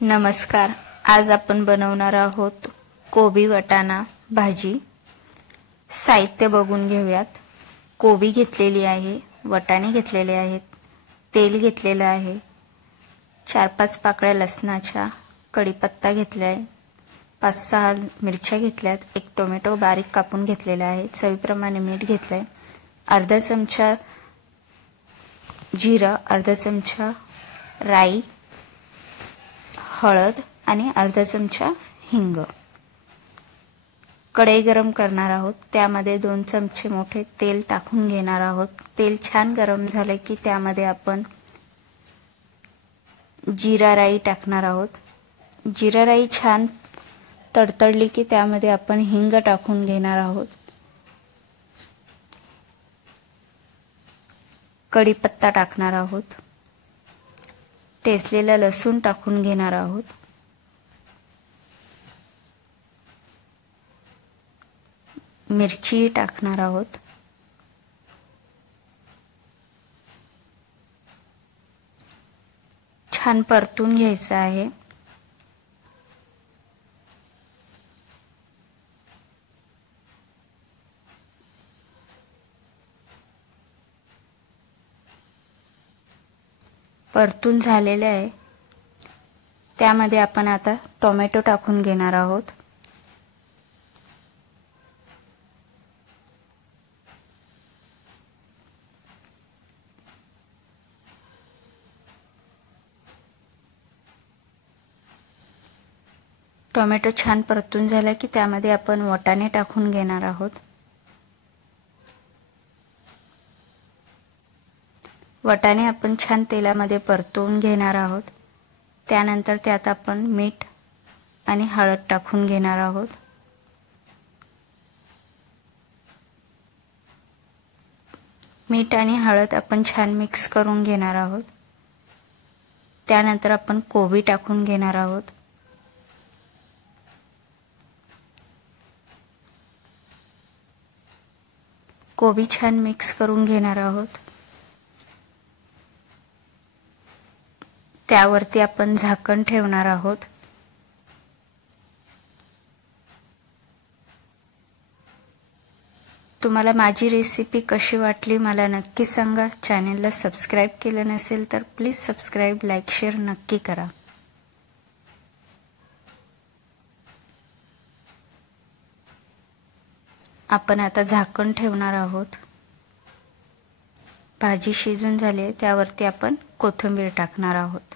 नमस्कार। आज आपण बनवणार आहोत कोबी वटाणा भाजी। साहित्य बघून घेऊयात। कोबी घेतलेली आहे, वटाणे घेतलेले आहेत, तेल घेतलेले आहे, 4-5 पाकळ्या लसणाच्या, कढीपत्ता घेतलाय, 5-6 मिरच्या घेतल्यात, एक टोमॅटो बारीक कापून घेतलेला आहे, चवीप्रमाणे मीठ घेतलंय, अर्धा चमचा जिरा, अर्धा चमचा राई, हळद आणि अर्धा चमचा हिंग। कढई गरम करणार आहोत, त्यामध्ये 2 चमचे मोठे तेल टाकून घेणार आहोत। तेल छान गरम झाले की त्यामध्ये आपण जिरा राई टाकणार आहोत। जिरा राई छान तडतडली की त्यामध्ये आपण हिंग टाकून घेणार आहोत। कढीपत्ता टाकणार आहोत, ठेचलेला लसूण टाकून घेणार आहोत, मिरची टाकणार आहोत, छान परतून घ्यायचं आहे। परतून झालेले आहे, त्यामध्ये आपण आता टोमॅटो टाकून घेणार आहोत। टोमॅटो छान परतून झाला की त्यामध्ये आपण वटाणे टाकून घेणार आहोत। वटाणे आपण छान तेलामध्ये परतून घेणार आहोत। त्यानंतर त्यात आपण मीठ आणि हळद टाकून घेणार आहोत। मीठ आणि हळद आपण छान मिक्स करून घेणार आहोत। त्यानंतर आपण कोबी टाकून घेणार आहोत। कोबी छान मिक्स करून घेणार आहोत। त्यावरती आपण झाकण ठेवणार आहोत। तुम्हाला माझी रेसिपी कशी वाटली मला नक्की सांगा। चॅनलला सबस्क्राइब केलं नसेल तर प्लीज सबस्क्राइब, लाईक, शेअर नक्की करा। आपण आता झाकण ठेवणार आहोत। भाजी शिजून झाली, त्यावरती आपण कोथिंबीर टाकणार आहोत।